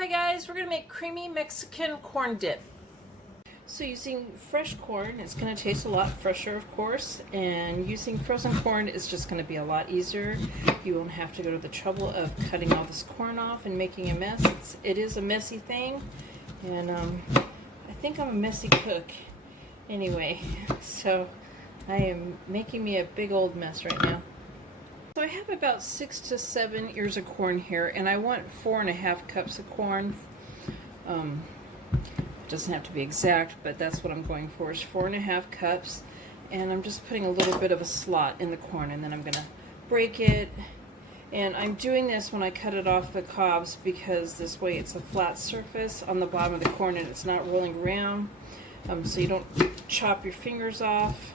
Hi guys, we're going to make creamy Mexican corn dip. So using fresh corn, it's going to taste a lot fresher of course, and using frozen corn is just going to be a lot easier. You won't have to go to the trouble of cutting all this corn off and making a mess. It is a messy thing, and I think I'm a messy cook anyway, so I am making me a big old mess right now. So I have about 6 to 7 ears of corn here, and I want 4.5 cups of corn. Doesn't have to be exact, but that's what I'm going for, is 4.5 cups. And I'm just putting a little bit of a slot in the corn, and then I'm gonna break it. And I'm doing this when I cut it off the cobs because this way it's a flat surface on the bottom of the corn and it's not rolling around, so you don't chop your fingers off.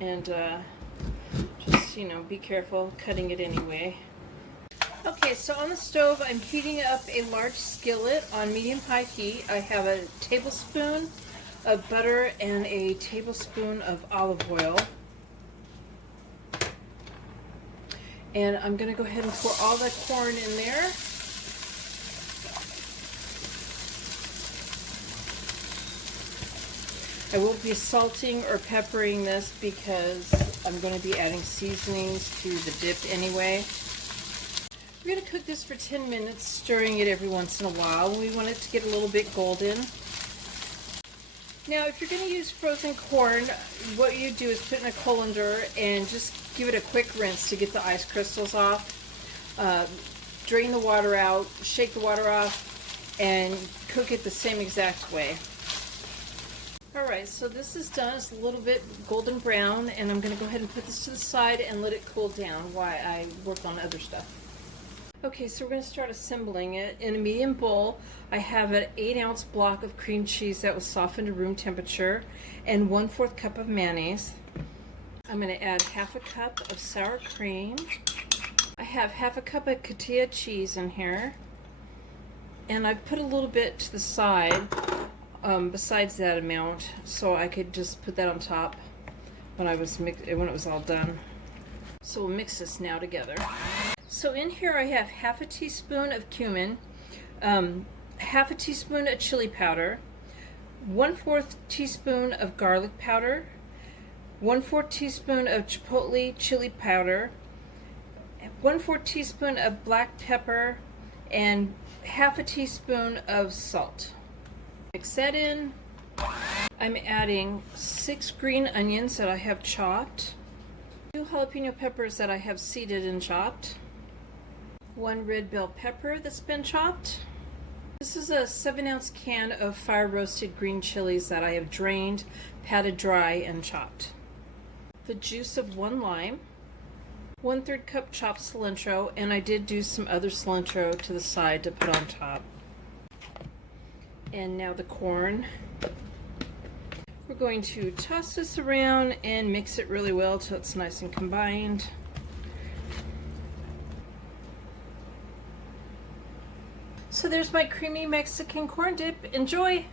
And just, you know, be careful cutting it anyway. Okay, so on the stove I'm heating up a large skillet on medium-high heat. I have a tablespoon of butter and a tablespoon of olive oil. And I'm going to go ahead and pour all the corn in there. I won't be salting or peppering this because I'm going to be adding seasonings to the dip anyway. We're going to cook this for 10 minutes, stirring it every once in a while. We want it to get a little bit golden. Now, if you're going to use frozen corn, what you do is put it in a colander and just give it a quick rinse to get the ice crystals off. Drain the water out, shake the water off, and cook it the same exact way. Alright, so this is done. It's a little bit golden brown, and I'm going to go ahead and put this to the side and let it cool down while I work on other stuff. Okay, so we're going to start assembling it. In a medium bowl, I have an 8-ounce block of cream cheese that was softened to room temperature and 1/4 cup of mayonnaise. I'm going to add 1/2 cup of sour cream. I have 1/2 cup of cotija cheese in here, and I've put a little bit to the side besides that amount, so I could just put that on top when it was all done. So we'll mix this now together. So in here I have 1/2 teaspoon of cumin, 1/2 teaspoon of chili powder, 1/4 teaspoon of garlic powder, 1/4 teaspoon of chipotle chili powder, 1/4 teaspoon of black pepper, and 1/2 teaspoon of salt. Mix that in. I'm adding 6 green onions that I have chopped, 2 jalapeno peppers that I have seeded and chopped, 1 red bell pepper that's been chopped. This is a 7-ounce can of fire roasted green chilies that I have drained, patted dry, and chopped. The juice of 1 lime, 1/3 cup chopped cilantro, and I did do some other cilantro to the side to put on top. And now the corn. We're going to toss this around and mix it really well till it's nice and combined. So there's my creamy Mexican corn dip. Enjoy!